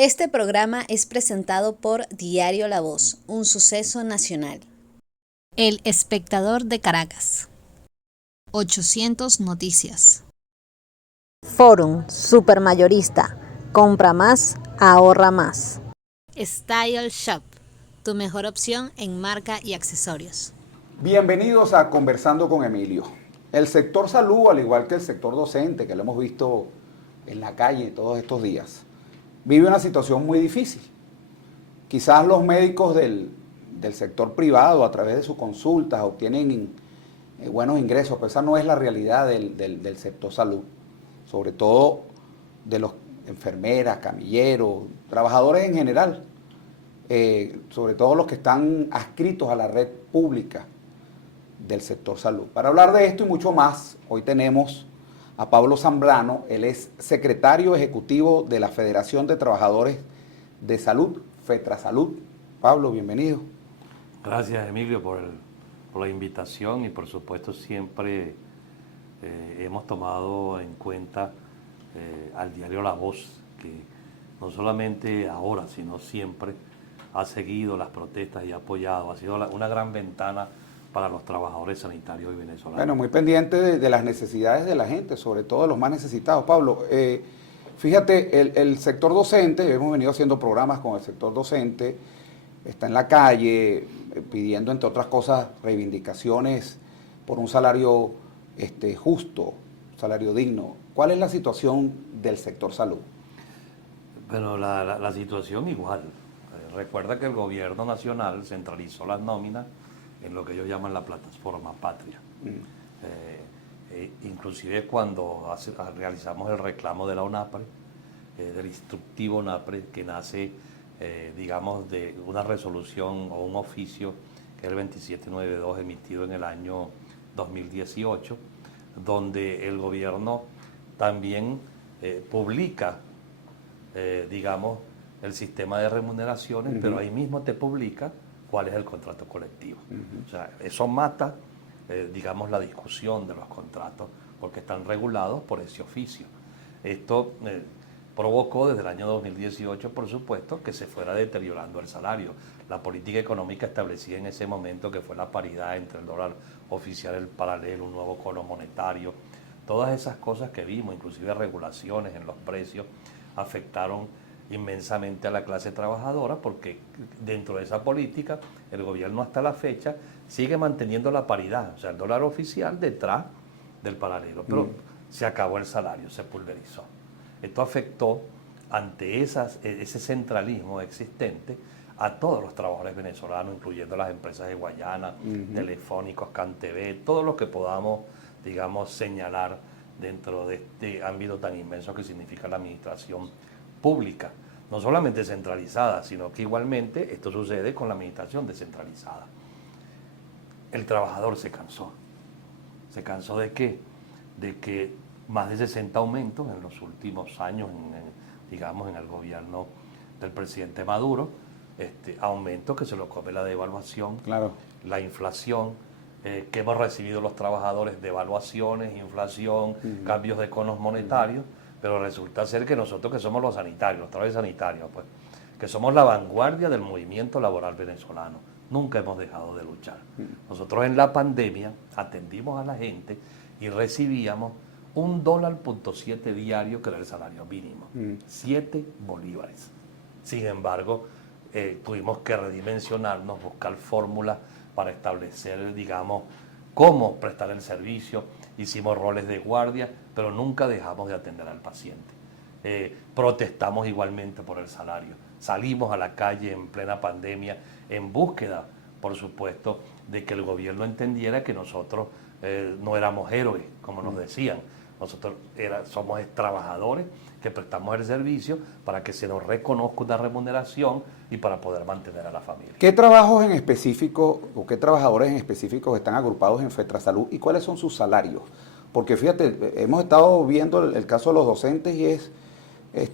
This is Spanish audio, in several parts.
Este programa es presentado por Diario La Voz, un suceso nacional. El Espectador de Caracas. 800 Noticias. Forum Supermayorista. Compra más, ahorra más. Style Shop, tu mejor opción en marca y accesorios. Bienvenidos a Conversando con Emilio. El sector salud, al igual que el sector docente, que lo hemos visto en la calle todos estos días, vive una situación muy difícil. Quizás los médicos del sector privado, a través de sus consultas, obtienen buenos ingresos, pero esa no es la realidad del sector salud. Sobre todo de los enfermeras, camilleros, trabajadores en general, sobre todo los que están adscritos a la red pública del sector salud. Para hablar de esto y mucho más, hoy tenemos a Pablo Zambrano. Él es secretario ejecutivo de la Federación de Trabajadores de Salud, FETRASalud. Pablo, bienvenido. Gracias, Emilio, por la invitación y por supuesto siempre hemos tomado en cuenta al diario La Voz, que no solamente ahora, sino siempre ha seguido las protestas y ha apoyado, ha sido una gran ventana para los trabajadores sanitarios y venezolanos. Bueno, muy pendiente de las necesidades de la gente, sobre todo de los más necesitados. Pablo, fíjate, el sector docente, hemos venido haciendo programas con el sector docente, está en la calle pidiendo, entre otras cosas, reivindicaciones por un salario justo, un salario digno. ¿Cuál es la situación del sector salud? Bueno, la situación igual. Recuerda que el gobierno nacional centralizó las nóminas en lo que ellos llaman la plataforma patria. Inclusive cuando realizamos el reclamo de la ONAPRE, del instructivo ONAPRE, que nace, digamos, de una resolución o un oficio, que es el 2792, emitido en el año 2018, donde el gobierno también publica, digamos, el sistema de remuneraciones, pero ahí mismo te publica cuál es el contrato colectivo. O sea, eso mata, digamos, la discusión de los contratos, porque están regulados por ese oficio. Esto provocó desde el año 2018, por supuesto, que se fuera deteriorando el salario. La política económica establecida en ese momento, que fue la paridad entre el dólar oficial y el paralelo, un nuevo cono monetario, todas esas cosas que vimos, inclusive regulaciones en los precios, afectaron inmensamente a la clase trabajadora, porque dentro de esa política el gobierno hasta la fecha sigue manteniendo la paridad, o sea, el dólar oficial detrás del paralelo, pero se acabó el salario, se pulverizó. Esto afectó ante ese centralismo existente a todos los trabajadores venezolanos, incluyendo las empresas de Guayana, Telefónicos, CanTV, todo lo que podamos, digamos, señalar dentro de este ámbito tan inmenso que significa la administración pública, no solamente centralizada, sino que igualmente esto sucede con la administración descentralizada. El trabajador se cansó. ¿Se cansó de qué? De que más de 60 aumentos en los últimos años, digamos, en el gobierno del presidente Maduro, aumentos que se lo come la devaluación, claro, la inflación, que hemos recibido los trabajadores, devaluaciones, inflación, cambios de conos monetarios, pero resulta ser que nosotros, que somos los sanitarios, los trabajadores sanitarios, pues, que somos la vanguardia del movimiento laboral venezolano, nunca hemos dejado de luchar. Nosotros en la pandemia atendimos a la gente y recibíamos $1.7 diario, que era el salario mínimo, 7 bolívares. Sin embargo, tuvimos que redimensionarnos, buscar fórmulas para establecer, digamos, cómo prestar el servicio. Hicimos roles de guardia, pero nunca dejamos de atender al paciente. Protestamos igualmente por el salario. Salimos a la calle en plena pandemia en búsqueda, por supuesto, de que el gobierno entendiera que nosotros no éramos héroes, como nos decían. Nosotros somos trabajadores que prestamos el servicio para que se nos reconozca una remuneración y para poder mantener a la familia. ¿Qué trabajos en específico o qué trabajadores en específico están agrupados en FETRASalud y cuáles son sus salarios? Porque fíjate, hemos estado viendo el caso de los docentes y es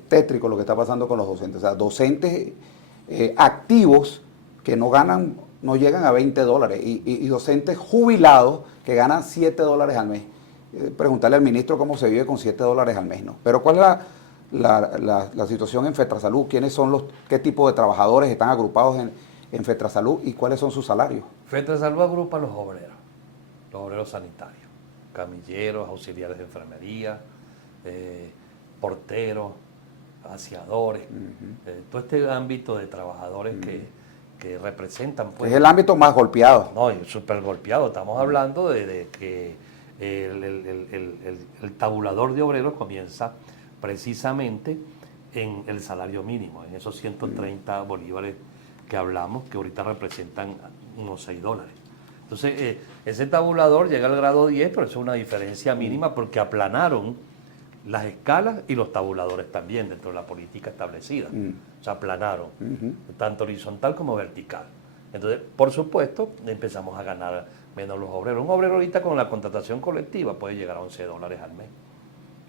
tétrico lo que está pasando con los docentes. O sea, docentes activos que no ganan, no llegan a $20 y docentes jubilados que ganan $7 al mes. Preguntarle al ministro cómo se vive con $7 al mes, ¿no? Pero ¿cuál es la situación en Fetrasalud? ¿Qué tipo de trabajadores están agrupados en Fetrasalud y cuáles son sus salarios? Fetrasalud agrupa a los obreros sanitarios, camilleros, auxiliares de enfermería, porteros, aseadores, todo este ámbito de trabajadores que representan, pues, es el ámbito más golpeado. No, súper golpeado. Estamos hablando de que el tabulador de obreros comienza precisamente en el salario mínimo, en esos 130 bolívares que hablamos, que ahorita representan unos 6 dólares. Entonces, ese tabulador llega al grado 10, pero eso es una diferencia mínima porque aplanaron las escalas y los tabuladores también dentro de la política establecida. Se aplanaron, tanto horizontal como vertical. Entonces, por supuesto, empezamos a ganar menos los obreros. Un obrero ahorita con la contratación colectiva puede llegar a 11 dólares al mes.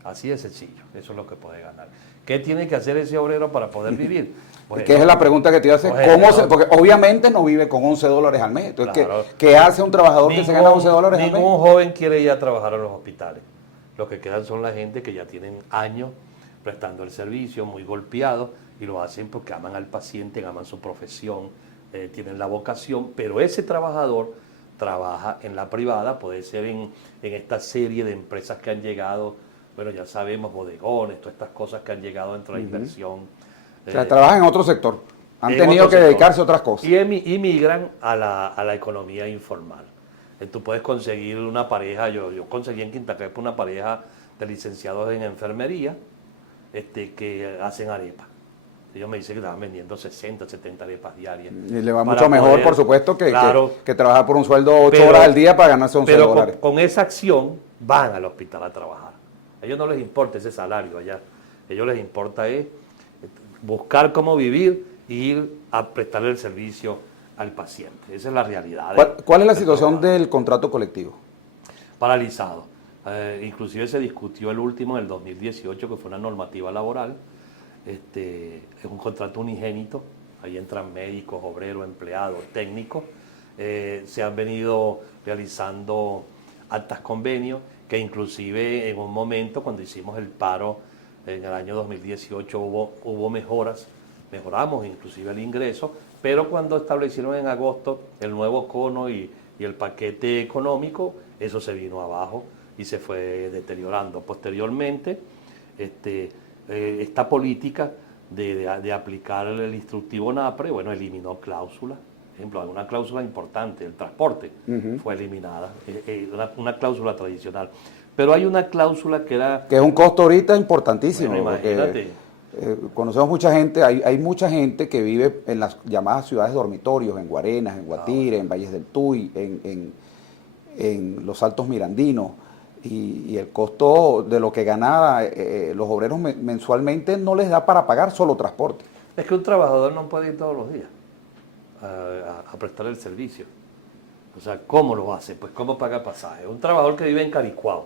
Así de sencillo, eso es lo que puede ganar. ¿Qué tiene que hacer ese obrero para poder vivir? Pues, que es la pregunta que te iba a hacer. Porque obviamente no vive con 11 dólares al mes. Entonces, claro, ¿qué hace un trabajador que se gana 11 dólares al mes? Ningún joven quiere ir a trabajar a los hospitales. Los que quedan son la gente que ya tienen años prestando el servicio, muy golpeados, y lo hacen porque aman al paciente, aman su profesión, tienen la vocación, pero ese trabajador trabaja en la privada, puede ser en esta serie de empresas que han llegado, bueno, ya sabemos, bodegones, todas estas cosas que han llegado dentro de la inversión. O sea, trabajan en otro sector, han tenido que dedicarse a otras cosas. Y migran a la economía informal. Tú puedes conseguir una pareja, yo conseguí en Quinta Crespo una pareja de licenciados en enfermería que hacen arepas. Ellos me dicen que estaban vendiendo 60, 70 arepas diarias. Y le va mucho mejor, por supuesto, que trabajar por un sueldo 8 horas al día para ganarse 11 dólares. Con esa acción van al hospital a trabajar. A ellos no les importa ese salario allá. A ellos les importa es buscar cómo vivir e ir a prestarle el servicio al paciente. Esa es la realidad. ¿Cuál es la situación del contrato colectivo? Paralizado. Inclusive se discutió el último en el 2018, que fue una normativa laboral. Es un contrato unigénito. Ahí entran médicos, obreros, empleados, técnicos. Se han venido realizando actas convenios que inclusive en un momento cuando hicimos el paro en el año 2018 hubo mejoramos inclusive el ingreso, pero cuando establecieron en agosto el nuevo cono y el paquete económico, eso se vino abajo y se fue deteriorando. Posteriormente, esta política de aplicar el instructivo NAPRE, bueno, eliminó cláusulas. Por ejemplo, hay una cláusula importante, el transporte fue eliminada, una cláusula tradicional. Pero hay una cláusula que era... Que es un costo ahorita importantísimo. Bueno, imagínate. Conocemos mucha gente, hay mucha gente que vive en las llamadas ciudades dormitorios, en Guarenas, en Guatire, en Valles del Tuy, en los Altos Mirandinos, y el costo de lo que ganan los obreros mensualmente no les da para pagar solo transporte. Es que un trabajador no puede ir todos los días a prestar el servicio. O sea, ¿cómo lo hace? Pues ¿cómo paga pasaje? Un trabajador que vive en Caricuao,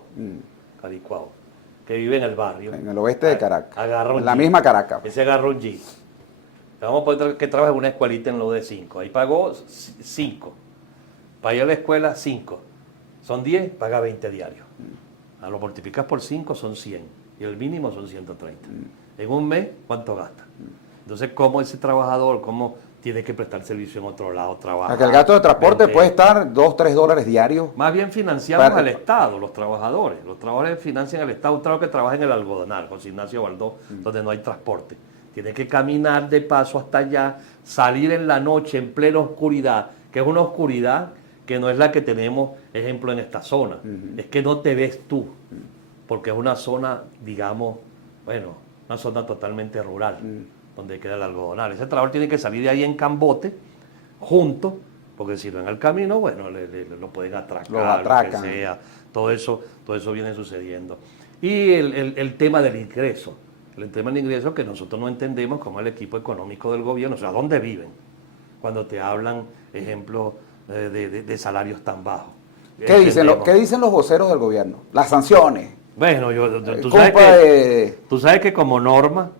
que vive en el barrio. En el oeste de Caracas. Agarra un en la jeep. misma Caracas. Ese agarra un jeep. Vamos a poner que trabaja en una escuelita en lo de 5. Ahí pagó 5. Para ir a la escuela, 5. Son 10, paga 20 diarios. Lo multiplicas por 5, son 100. Y el mínimo son 130. En un mes, ¿cuánto gasta? Entonces, ¿cómo ese trabajador, cómo tiene que prestar servicio en otro lado, trabajar? Que el gasto de transporte puede estar 2, 3 dólares diarios. Más bien financiamos al Estado, los trabajadores. Los trabajadores financian al Estado. Un trabajador que trabaja en el algodonal, José Ignacio Baldó, donde no hay transporte. Tiene que caminar de paso hasta allá, salir en la noche en plena oscuridad, que es una oscuridad que no es la que tenemos, ejemplo, en esta zona. Es que no te ves tú, porque es una zona, digamos, bueno, una zona totalmente rural, donde queda el algodonal. Ese trabajador tiene que salir de ahí en cambote, junto, porque si no en el camino, bueno, lo pueden atracar, lo atracan. Lo que sea, todo eso viene sucediendo. Y el tema del ingreso, que nosotros no entendemos como el equipo económico del gobierno, o sea, ¿dónde viven? Cuando te hablan, ejemplo, de salarios tan bajos. ¿Qué dicen los voceros del gobierno? Las sanciones. Bueno, tú sabes que como norma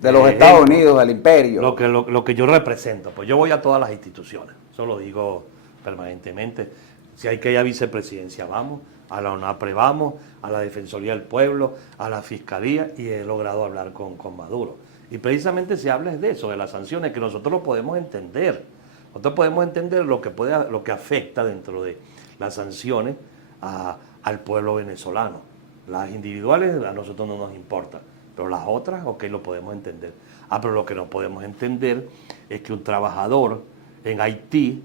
de los Estados Unidos, del imperio. Lo que yo represento, pues yo voy a todas las instituciones, eso lo digo permanentemente. Si hay que ir a vicepresidencia, vamos, a la ONAPRE vamos, a la Defensoría del Pueblo, a la Fiscalía, y he logrado hablar con Maduro. Y precisamente se habla de eso, de las sanciones, que nosotros lo podemos entender. Nosotros podemos entender lo que afecta dentro de las sanciones al pueblo venezolano. Las individuales a nosotros no nos importan, pero las otras, ok, lo podemos entender. Pero lo que no podemos entender es que un trabajador en Haití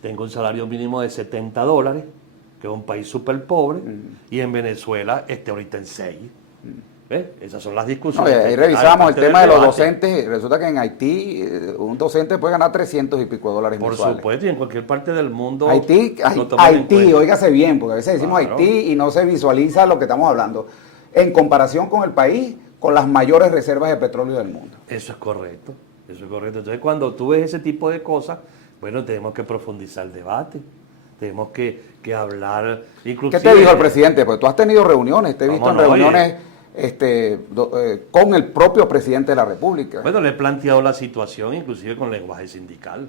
tenga un salario mínimo de $70, que es un país súper pobre, y en Venezuela esté ahorita en 6. ¿Ves? Esas son las discusiones. Ahí revisamos el tema de los docentes. Resulta que en Haití un docente puede ganar 300 y pico de dólares mensuales. Por supuesto, y en cualquier parte del mundo. Haití, óigase bien, porque a veces decimos claro. Haití y no se visualiza lo que estamos hablando. En comparación con el país con las mayores reservas de petróleo del mundo. Eso es correcto, eso es correcto. Entonces, cuando tú ves ese tipo de cosas, bueno, tenemos que profundizar el debate. Tenemos que hablar, inclusive... ¿Qué te dijo el presidente? Pues tú has tenido reuniones, te he visto en reuniones con el propio presidente de la República. Bueno, le he planteado la situación, inclusive con lenguaje sindical.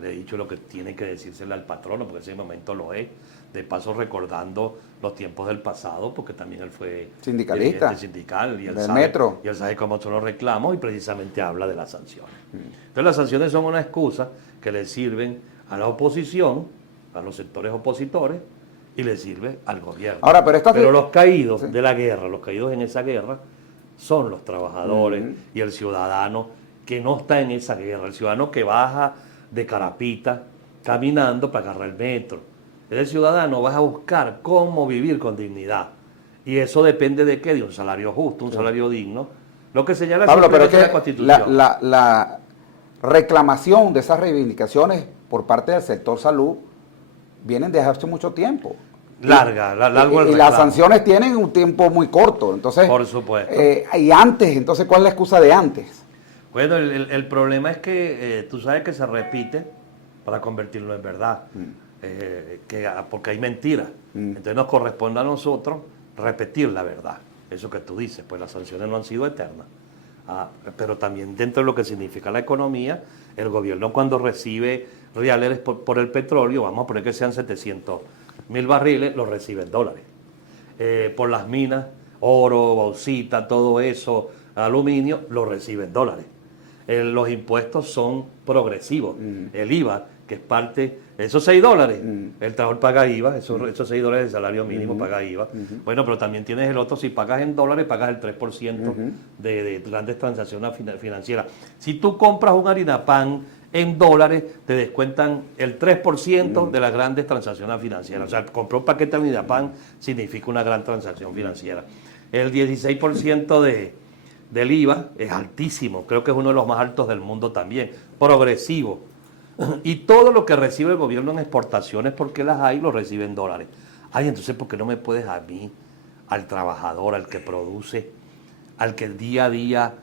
Le he dicho lo que tiene que decírsele al patrono, porque ese momento lo es. De paso recordando los tiempos del pasado, porque también él fue sindicalista sindical y él sabe cómo son los reclamos, y precisamente habla de las sanciones. Entonces las sanciones son una excusa que le sirven a la oposición, a los sectores opositores, y le sirve al gobierno. Ahora, pero los caídos de la guerra, los caídos en esa guerra, son los trabajadores y el ciudadano que no está en esa guerra, el ciudadano que baja de Carapita caminando para agarrar el metro. El ciudadano va a buscar cómo vivir con dignidad. Y eso depende de qué, de un salario justo, un salario digno. Lo que señala Pablo, pero es que la Constitución. La reclamación de esas reivindicaciones por parte del sector salud vienen desde hace mucho tiempo. Largo el y las sanciones tienen un tiempo muy corto. Entonces, por supuesto. Y antes, entonces, ¿cuál es la excusa de antes? Bueno, el problema es que tú sabes que se repite para convertirlo en verdad. Porque hay mentiras. Entonces nos corresponde a nosotros repetir la verdad. Eso que tú dices, pues las sanciones no han sido eternas. Pero también dentro de lo que significa la economía, el gobierno cuando recibe reales por el petróleo, vamos a poner que sean 700.000 barriles, los recibe en dólares. Por las minas, oro, bauxita, todo eso, aluminio, lo recibe en dólares. Los impuestos son progresivos. El IVA, que es parte, esos $6, el trabajador paga IVA, esos $6 del salario mínimo paga IVA. Bueno, pero también tienes el otro, si pagas en dólares, pagas el 3% de grandes transacciones financieras. Si tú compras un harina pan en dólares, te descuentan el 3% de las grandes transacciones financieras. O sea, comprar un paquete de harina pan significa una gran transacción financiera. El 16% del IVA es altísimo, creo que es uno de los más altos del mundo también, progresivo. Y todo lo que recibe el gobierno en exportaciones, porque las hay, lo recibe en dólares. Entonces, ¿por qué no me puedes a mí, al trabajador, al que produce, al que día a día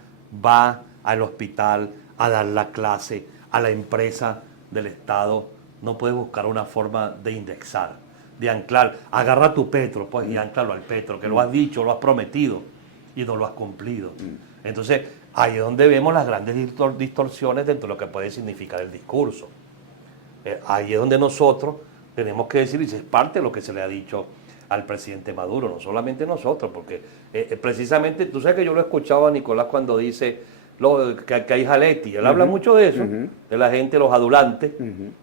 va al hospital a dar la clase, a la empresa del Estado, no puedes buscar una forma de indexar, de anclar? Agarra tu petro, pues, y anclarlo al petro, que lo has dicho, lo has prometido y no lo has cumplido. Entonces, ahí es donde vemos las grandes distorsiones dentro de lo que puede significar el discurso. Ahí es donde nosotros tenemos que decir, y es parte de lo que se le ha dicho al presidente Maduro, no solamente nosotros, porque precisamente, tú sabes que yo lo he escuchado a Nicolás cuando dice que hay jaletti, él habla mucho de eso, de la gente, los adulantes.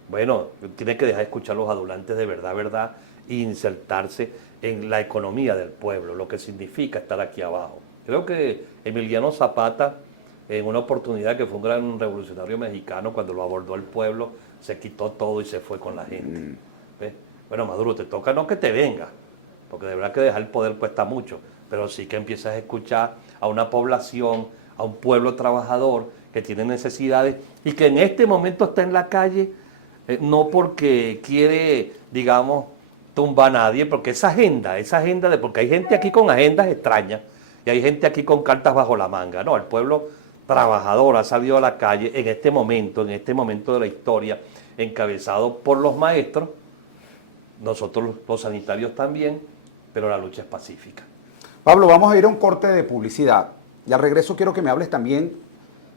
Bueno, tiene que dejar de escuchar los adulantes de verdad, e insertarse en la economía del pueblo, lo que significa estar aquí abajo. Creo que Emiliano Zapata, en una oportunidad que fue un gran revolucionario mexicano, cuando lo abordó el pueblo, se quitó todo y se fue con la gente. ¿Ves? Bueno, Maduro, te toca no que te venga, porque de verdad que dejar el poder cuesta mucho, pero sí que empiezas a escuchar a una población, a un pueblo trabajador que tiene necesidades y que en este momento está en la calle, no porque quiere, digamos, tumbar a nadie, porque esa agenda porque hay gente aquí con agendas extrañas y hay gente aquí con cartas bajo la manga. No, el pueblo trabajador ha salido a la calle en este momento de la historia, encabezado por los maestros, nosotros los sanitarios también, pero la lucha es pacífica. Pablo, vamos a ir a un corte de publicidad y al regreso quiero que me hables también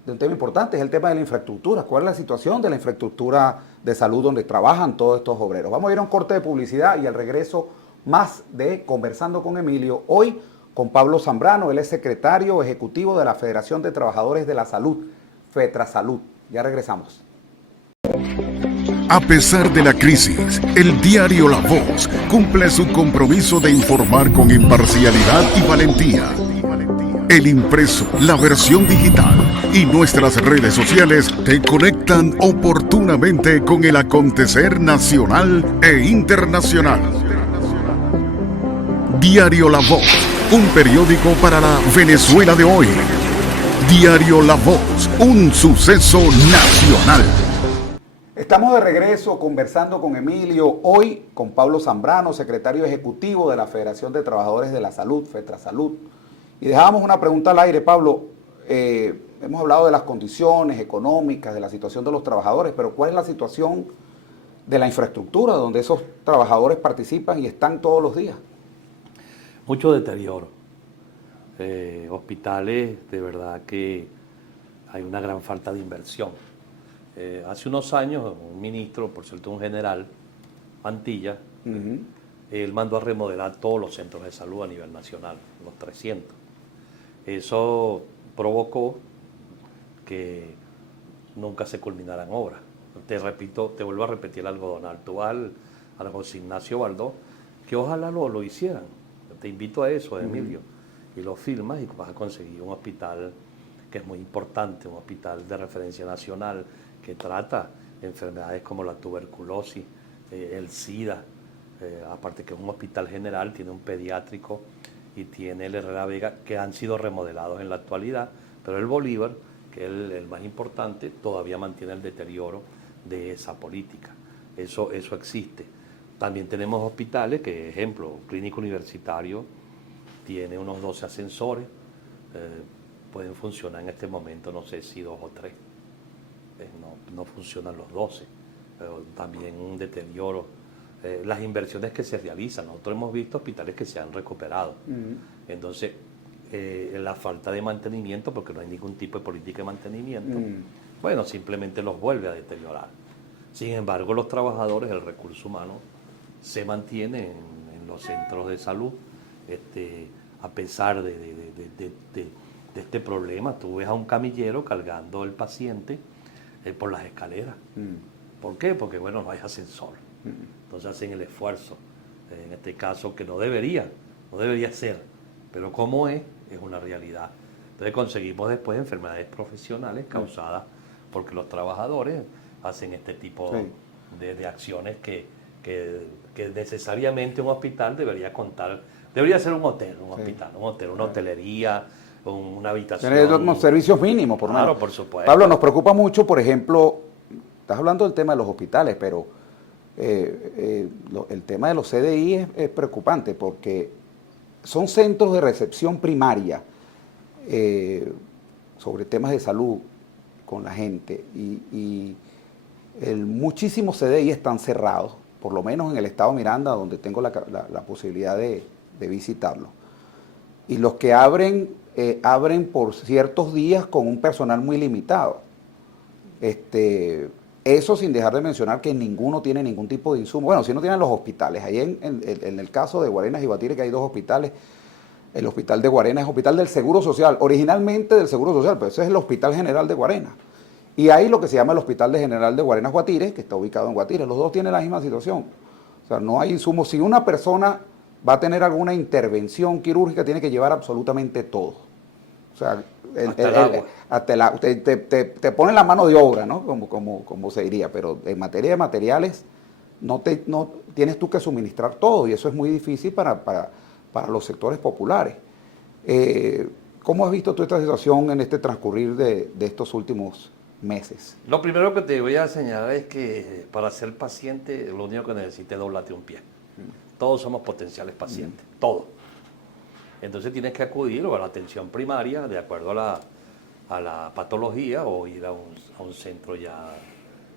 de un tema importante, es el tema de la infraestructura. ¿Cuál es la situación de la infraestructura de salud donde trabajan todos estos obreros. Vamos a ir a un corte de publicidad y al regreso más de Conversando con Emilio. Hoy con Pablo Zambrano, él es secretario ejecutivo de la Federación de Trabajadores de la Salud, FETRASalud. Ya regresamos. A pesar de la crisis, el diario La Voz cumple su compromiso de informar con imparcialidad y valentía. El impreso, la versión digital y nuestras redes sociales te conectan oportunamente con el acontecer nacional e internacional. Diario La Voz, un periódico para la Venezuela de hoy. Diario La Voz, un suceso nacional. Estamos de regreso conversando con Emilio, hoy con Pablo Zambrano, secretario ejecutivo de la Federación de Trabajadores de la Salud, FETRASalud. Y dejábamos una pregunta al aire, Pablo. Hemos hablado de las condiciones económicas, de la situación de los trabajadores, pero ¿cuál es la situación de la infraestructura donde esos trabajadores participan y están todos los días? Mucho deterioro. Hospitales, de verdad que hay una gran falta de inversión. Hace unos años, un ministro, por cierto un general, Mantilla, él mandó a remodelar todos los centros de salud a nivel nacional, los 300. Eso provocó que nunca se culminaran obras. Te repito, te vuelvo a repetir el algodonal. Tú vas al José Ignacio Baldó, que ojalá lo hicieran. Te invito a eso, Emilio, y lo firmas y vas a conseguir un hospital que es muy importante, un hospital de referencia nacional que trata enfermedades como la tuberculosis, el SIDA, aparte que es un hospital general, tiene un pediátrico y tiene el Herrera Vega, que han sido remodelados en la actualidad, pero el Bolívar, que es el más importante, todavía mantiene el deterioro de esa política. Eso existe. También tenemos hospitales, que ejemplo, Clínico Universitario tiene unos 12 ascensores, pueden funcionar en este momento, no sé si 2 o 3. No funcionan los 12, pero también un deterioro. Las inversiones que se realizan, nosotros hemos visto hospitales que se han recuperado. Entonces, la falta de mantenimiento, porque no hay ningún tipo de política de mantenimiento, bueno, simplemente los vuelve a deteriorar. Sin embargo, los trabajadores, el recurso humano, se mantiene en los centros de salud, a pesar de este problema. Tú ves a un camillero cargando el paciente por las escaleras. ¿Por qué? Porque, bueno, no hay ascensor. Entonces hacen el esfuerzo, en este caso, que no debería ser, pero como es una realidad. Entonces conseguimos después enfermedades profesionales causadas porque los trabajadores hacen este tipo de acciones que necesariamente un hospital debería contar. Debería ser un hotel, un hospital, una hotelería, una habitación. Tener unos servicios mínimos, por Claro, menos. por supuesto. Pablo, nos preocupa mucho, por ejemplo, estás hablando del tema de los hospitales, pero el tema de los CDI es preocupante porque son centros de recepción primaria sobre temas de salud con la gente y muchísimos CDI están cerrados, por lo menos en el estado Miranda, donde tengo la posibilidad de visitarlo. Y los que abren por ciertos días con un personal muy limitado. Eso sin dejar de mencionar que ninguno tiene ningún tipo de insumo. Bueno, si no tienen los hospitales. Ahí en el caso de Guarenas y Guatire, que hay 2 hospitales, el hospital de Guarenas es hospital del Seguro Social, originalmente del Seguro Social, pero ese es el Hospital General de Guarenas. Y hay lo que se llama el Hospital General de Guarenas Guatire, que está ubicado en Guatire. Los dos tienen la misma situación. O sea, no hay insumos. Si una persona va a tener alguna intervención quirúrgica, tiene que llevar absolutamente todo. O sea, te ponen la mano de obra, ¿no? Como se diría, pero en materia de materiales no tienes tú que suministrar todo y eso es muy difícil para los sectores populares. ¿Cómo has visto tú esta situación en este transcurrir de estos últimos meses? Lo primero que te voy a señalar es que para ser paciente lo único que necesitas es doblarte un pie. Todos somos potenciales pacientes, todos. Entonces tienes que acudir a la atención primaria de acuerdo a la patología o ir a un centro ya,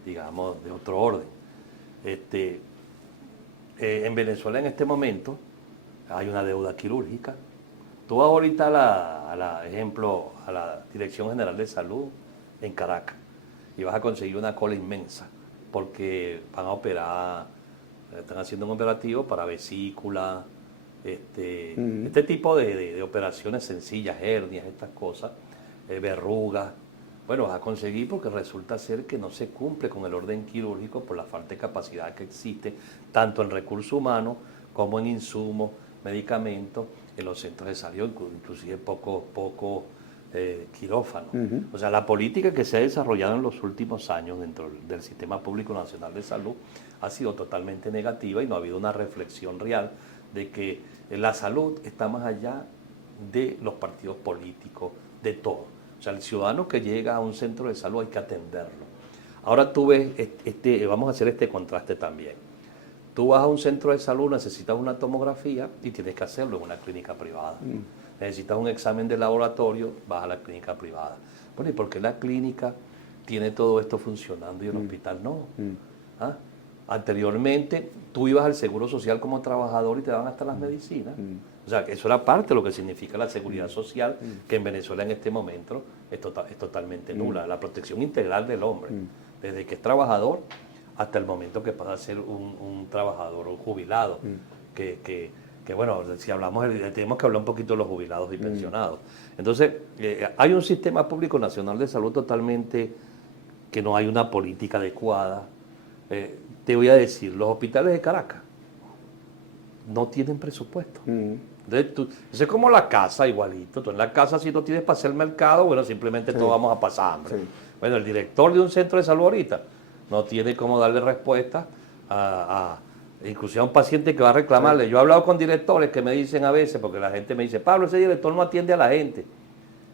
digamos, de otro orden. En Venezuela en este momento hay una deuda quirúrgica. Tú vas ahorita a la Dirección General de Salud en Caracas y vas a conseguir una cola inmensa porque van a operar, están haciendo un operativo para vesícula, este tipo de operaciones sencillas, hernias, estas cosas, verrugas. Bueno, vas a conseguir porque resulta ser que no se cumple con el orden quirúrgico por la falta de capacidad que existe, tanto en recursos humanos como en insumos, medicamentos, en los centros de salud, inclusive poco quirófano. O sea, la política que se ha desarrollado en los últimos años dentro del Sistema Público Nacional de Salud ha sido totalmente negativa y no ha habido una reflexión real de que la salud está más allá de los partidos políticos, de todo. O sea, el ciudadano que llega a un centro de salud hay que atenderlo. Ahora tú ves, vamos a hacer este contraste también. Tú vas a un centro de salud, necesitas una tomografía y tienes que hacerlo en una clínica privada. Necesitas un examen de laboratorio, vas a la clínica privada. Bueno, ¿y por qué la clínica tiene todo esto funcionando y el hospital no? ¿Ah? Anteriormente, tú ibas al Seguro Social como trabajador y te daban hasta las medicinas. O sea, que eso era parte de lo que significa la seguridad social, que en Venezuela en este momento es totalmente nula. La protección integral del hombre, desde que es trabajador hasta el momento que pasa a ser un trabajador, un jubilado. Que bueno, si hablamos, tenemos que hablar un poquito de los jubilados y pensionados. Entonces, hay un sistema público nacional de salud totalmente que no hay una política adecuada. Te voy a decir, los hospitales de Caracas no tienen presupuesto. Entonces, eso es como la casa, igualito. Tú en la casa, si no tienes para hacer mercado, bueno, simplemente todos vamos a pasar hambre. Bueno, el director de un centro de salud ahorita no tiene cómo darle respuesta inclusive a un paciente que va a reclamarle. Yo he hablado con directores que me dicen a veces, porque la gente me dice, Pablo, ese director no atiende a la gente.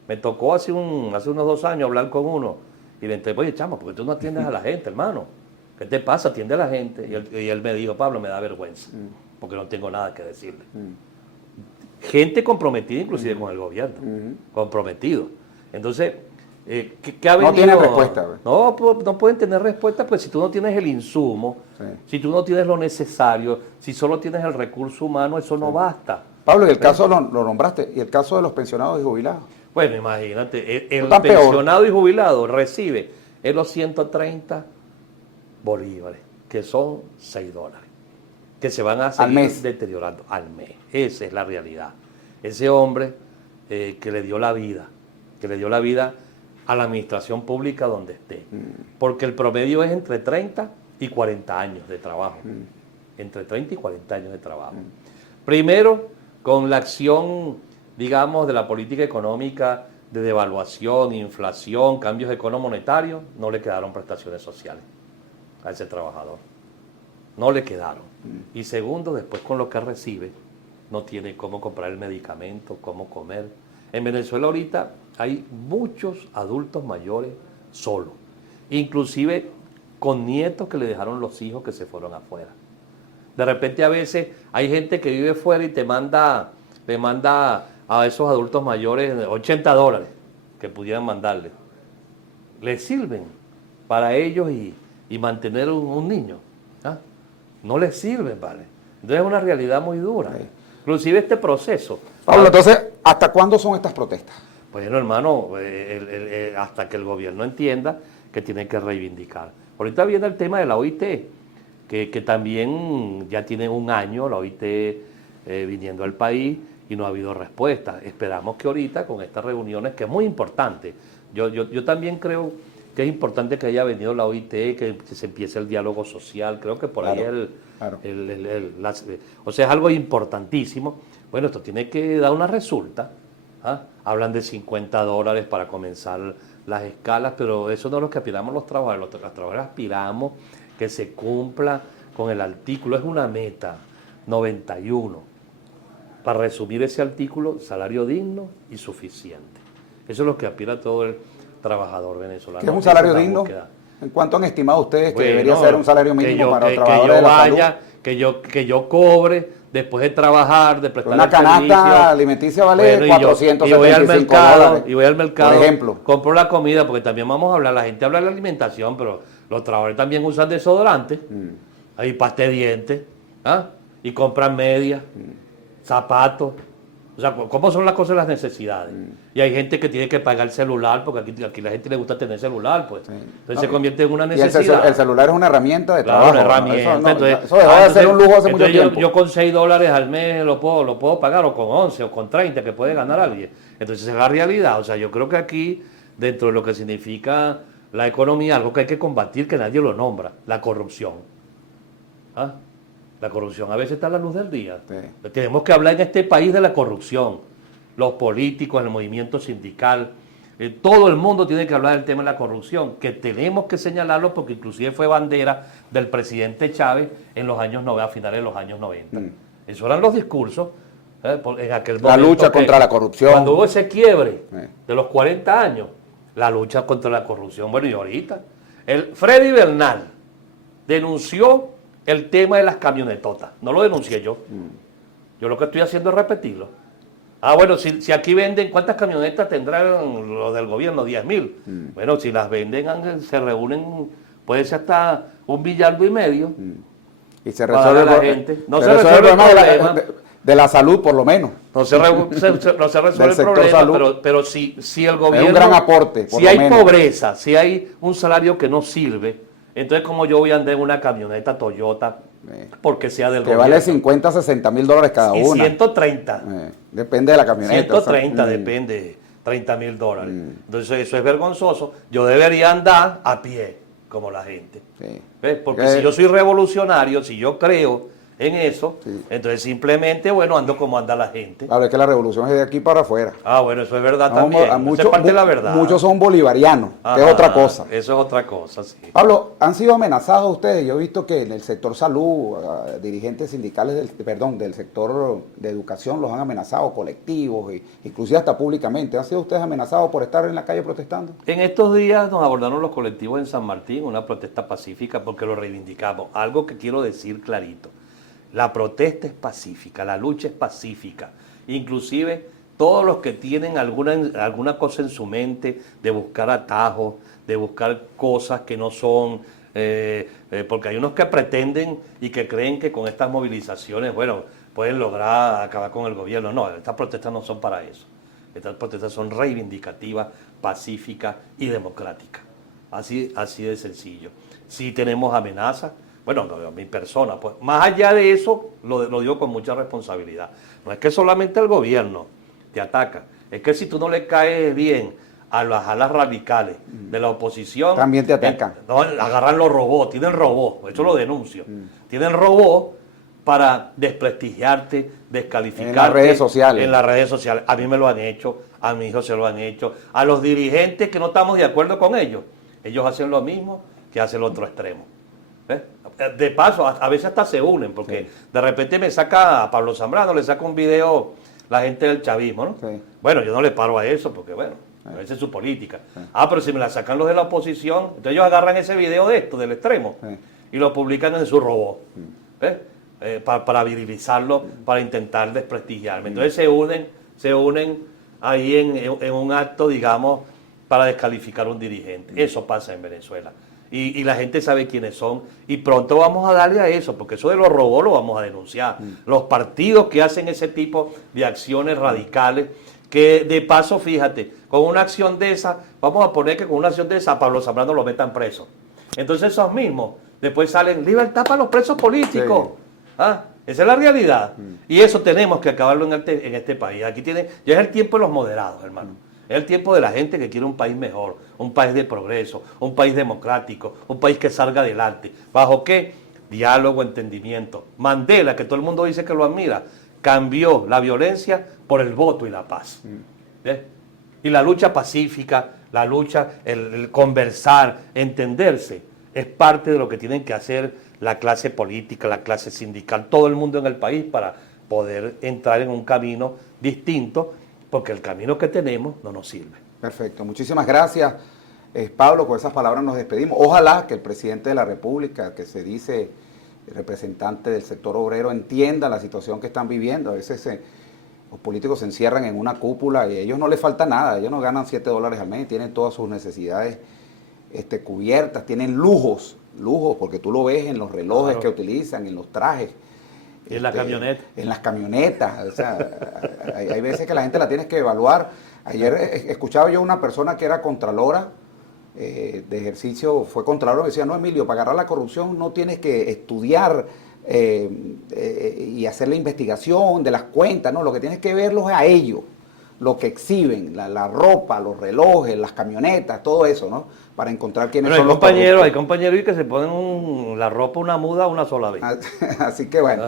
Me tocó hace unos 2 años hablar con uno y le dije, oye, chamo, ¿por qué tú no atiendes a la gente, hermano? ¿Qué te pasa? Atiende a la gente. Y él me dijo, Pablo, me da vergüenza, porque no tengo nada que decirle. Gente comprometida inclusive con el gobierno, comprometido. Entonces, ¿qué ha venido? No tienen respuesta. No pueden tener respuesta, pues si tú no tienes el insumo, si tú no tienes lo necesario, si solo tienes el recurso humano, eso no basta. Pablo, y el caso lo nombraste, y el caso de los pensionados y jubilados. Bueno, imagínate, el pensionado y jubilado recibe los 130 bolívares, que son $6, que se van a seguir deteriorando al mes. Esa es la realidad. Ese hombre que le dio la vida a la administración pública donde esté. Porque el promedio es entre 30 y 40 años de trabajo. Entre 30 y 40 años de trabajo. Primero, con la acción, digamos, de la política económica de devaluación, inflación, cambios económico-monetarios, no le quedaron prestaciones sociales a ese trabajador. No le quedaron. Y segundo, después con lo que recibe, no tiene cómo comprar el medicamento, cómo comer. En Venezuela ahorita hay muchos adultos mayores solos, inclusive con nietos que le dejaron los hijos que se fueron afuera. De repente a veces hay gente que vive fuera y le manda a esos adultos mayores $80 que pudieran mandarle. Les sirven para ellos y mantener un niño. ¿Ah? No les sirven, ¿vale? Entonces es una realidad muy dura. Inclusive este proceso. Pablo, entonces, ¿hasta cuándo son estas protestas? Bueno, hermano, hasta que el gobierno entienda que tiene que reivindicar. Ahorita viene el tema de la OIT, que también ya tiene un año la OIT viniendo al país y no ha habido respuesta. Esperamos que ahorita con estas reuniones, que es muy importante, yo también creo que es importante que haya venido la OIT, que se empiece el diálogo social, creo que por ahí o sea, es algo importantísimo. Bueno, esto tiene que dar una resulta. Hablan de $50 para comenzar las escalas, pero eso no es lo que aspiramos los trabajadores. Los trabajadores aspiramos que se cumpla con el artículo, es una meta 91. Para resumir ese artículo, salario digno y suficiente. Eso es lo que aspira todo el trabajador venezolano. ¿Qué es un salario digno? ¿En cuánto han estimado ustedes que debería ser un salario mínimo para los trabajadores de la salud? Que yo cobre después de trabajar, de prestar una canasta alimenticia vale $475. Y voy al mercado, por ejemplo. Compro la comida, porque también vamos a hablar, la gente habla de la alimentación, pero los trabajadores también usan desodorante, hay pasta de dientes, y compran medias, zapatos, O sea, ¿cómo son las cosas y las necesidades? Y hay gente que tiene que pagar el celular, porque aquí la gente le gusta tener celular, pues. Sí. Entonces se convierte en una Y necesidad. el celular es una herramienta de Claro, trabajo. una ¿no? herramienta. Eso dejó de ser un lujo hace mucho tiempo. Yo con $6 al mes lo puedo pagar, o con 11, o con 30, que puede ganar alguien. Entonces es la realidad. O sea, yo creo que aquí, dentro de lo que significa la economía, algo que hay que combatir, que nadie lo nombra, la corrupción. ¿Ah? La corrupción a veces está a la luz del día. Sí. Tenemos que hablar en este país de la corrupción. Los políticos, el movimiento sindical, todo el mundo tiene que hablar del tema de la corrupción, que tenemos que señalarlo porque inclusive fue bandera del presidente Chávez en los años 90, a finales de los años 90. Esos eran los discursos en aquel momento. La lucha contra la corrupción. Cuando hubo ese quiebre de los 40 años, la lucha contra la corrupción. Bueno, y ahorita, Freddy Bernal denunció el tema de las camionetotas. No lo denuncié yo. Yo lo que estoy haciendo es repetirlo. Bueno, si aquí venden, ¿cuántas camionetas tendrán los del gobierno? 10,000. Bueno, si las venden, se reúnen, puede ser hasta 1,5 millardos. Y se resuelve la gente. No se resuelve resuelve el problema problema. de la salud, por lo menos. No se resuelve el problema, pero si el gobierno... Es un gran aporte, por si lo hay menos. pobreza, si hay un salario que no sirve, entonces como yo voy a andar en una camioneta Toyota, porque sea del que gobierno. vale 50, 60 mil dólares cada y una. 130. Depende de la camioneta. 130 depende, $30,000. Entonces eso es vergonzoso. Yo debería andar a pie, como la gente. Sí. ¿Ves? Porque si yo soy revolucionario, si yo creo en eso, entonces simplemente, bueno, ando como anda la gente. Claro, es que la revolución es de aquí para afuera. Bueno, eso es verdad también. Eso es parte de la verdad. Muchos son bolivarianos, que es otra cosa. Eso es otra cosa, sí. Pablo, ¿han sido amenazados ustedes? Yo he visto que en el sector salud, dirigentes sindicales del sector de educación los han amenazado, colectivos, inclusive hasta públicamente. ¿Han sido ustedes amenazados por estar en la calle protestando? En estos días nos abordaron los colectivos en San Martín, una protesta pacífica, porque lo reivindicamos. Algo que quiero decir clarito. La protesta es pacífica, la lucha es pacífica. Inclusive todos los que tienen alguna cosa en su mente de buscar atajos, de buscar cosas que no son, porque hay unos que pretenden y que creen que con estas movilizaciones, bueno, pueden lograr acabar con el gobierno. No, estas protestas no son para eso. Estas protestas son reivindicativas, pacíficas y democráticas. Así de sencillo. Si tenemos amenazas, bueno, mi persona, pues más allá de eso, lo digo con mucha responsabilidad. No es que solamente el gobierno te ataca, es que si tú no le caes bien a las alas radicales de la oposición... También te atacan. No, agarran los robots, tienen robots, eso lo denuncio. Tienen robots para desprestigiarte, descalificarte. En las redes sociales. En las redes sociales. A mí me lo han hecho, a mi hijo se lo han hecho, a los dirigentes que no estamos de acuerdo con ellos. Ellos hacen lo mismo que hace el otro extremo. ¿Ves? De paso, a veces hasta se unen, porque de repente me saca a Pablo Zambrano, le saca un video la gente del chavismo, ¿no? Sí. Bueno, yo no le paro a eso, porque bueno, a veces es su política. Pero si me la sacan los de la oposición, entonces ellos agarran ese video de esto, del extremo, y lo publican en su robot, ¿ves? Para virilizarlo, para intentar desprestigiarme. Entonces se unen ahí en un acto, digamos, para descalificar a un dirigente. Eso pasa en Venezuela. Y la gente sabe quiénes son. Y pronto vamos a darle a eso, porque eso de los robots lo vamos a denunciar. Los partidos que hacen ese tipo de acciones radicales, que de paso, fíjate, con una acción de esa, vamos a poner que con una acción de esa a Pablo Zambrano lo metan preso. Entonces esos mismos después salen, libertad para los presos políticos. Sí. Esa es la realidad. Y eso tenemos que acabarlo en este país. Aquí ya es el tiempo de los moderados, hermano. Es el tiempo de la gente que quiere un país mejor, un país de progreso, un país democrático, un país que salga adelante. ¿Bajo qué? Diálogo, entendimiento. Mandela, que todo el mundo dice que lo admira, cambió la violencia por el voto y la paz. ¿Ves? Y la lucha pacífica, la lucha, el conversar, entenderse, es parte de lo que tienen que hacer la clase política, la clase sindical, todo el mundo en el país para poder entrar en un camino distinto, porque el camino que tenemos no nos sirve. Perfecto, muchísimas gracias, Pablo, con esas palabras nos despedimos. Ojalá que el presidente de la República, que se dice representante del sector obrero, entienda la situación que están viviendo. A veces los políticos se encierran en una cúpula y a ellos no les falta nada, ellos no ganan $7 al mes, tienen todas sus necesidades cubiertas, tienen lujos, porque tú lo ves en los relojes que utilizan, en los trajes. En la camioneta. En las camionetas. O sea, hay veces que la gente la tienes que evaluar. Ayer escuchaba yo una persona que era contralora de ejercicio, fue contralor, y decía, no, Emilio, para agarrar la corrupción no tienes que estudiar y hacer la investigación de las cuentas, no, lo que tienes que verlos es a ellos, lo que exhiben, la ropa, los relojes, las camionetas, todo eso, ¿no? Para encontrar quiénes Pero son los corruptos. hay compañeros que se ponen la ropa una muda una sola vez. Así que bueno,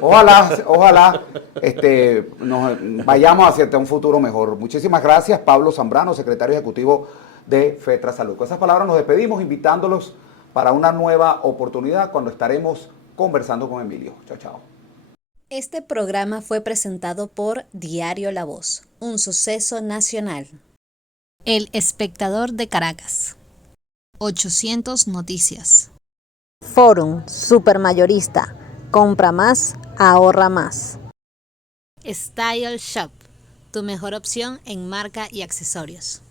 ojalá nos vayamos hacia un futuro mejor. Muchísimas gracias, Pablo Zambrano, secretario ejecutivo de FETRA Salud. Con esas palabras nos despedimos, invitándolos para una nueva oportunidad cuando estaremos conversando con Emilio. Chao, chao. Este programa fue presentado por Diario La Voz, un suceso nacional. El Espectador de Caracas. 800 Noticias. Forum Supermayorista. Compra más, ahorra más. Style Shop, tu mejor opción en marca y accesorios.